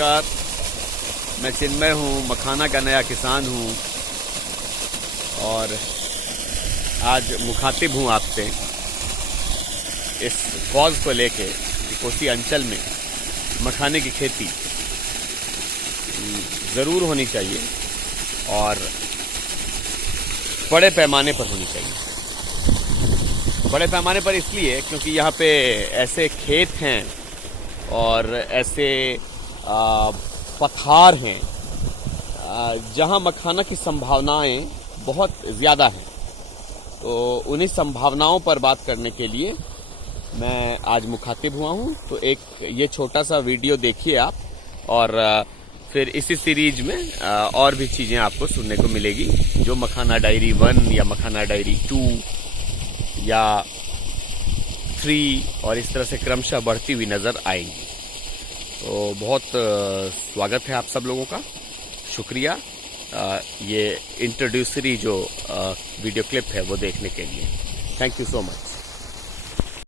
नमस्कार, मैं चिन्मय हूँ, मखाना का नया किसान हूँ और आज मुखातिब हूँ आपसे इस कॉज को लेके कि कोसी अंचल में मखाने की खेती ज़रूर होनी चाहिए और बड़े पैमाने पर होनी चाहिए। बड़े पैमाने पर इसलिए क्योंकि यहाँ पे ऐसे खेत हैं और ऐसे पठार हैं जहाँ मखाना की संभावनाएं बहुत ज़्यादा हैं। तो उन्हीं संभावनाओं पर बात करने के लिए मैं आज मुखातिब हुआ हूँ। तो एक ये छोटा सा वीडियो देखिए आप और फिर इसी सीरीज में और भी चीज़ें आपको सुनने को मिलेगी जो मखाना डायरी 1 या मखाना डायरी 2 या 3 और इस तरह से क्रमशः बढ़ती हुई नज़र आएंगी। तो बहुत स्वागत है आप सब लोगों का, शुक्रिया ये इंट्रोड्यूसरी जो वीडियो क्लिप है वो देखने के लिए। Thank you so much.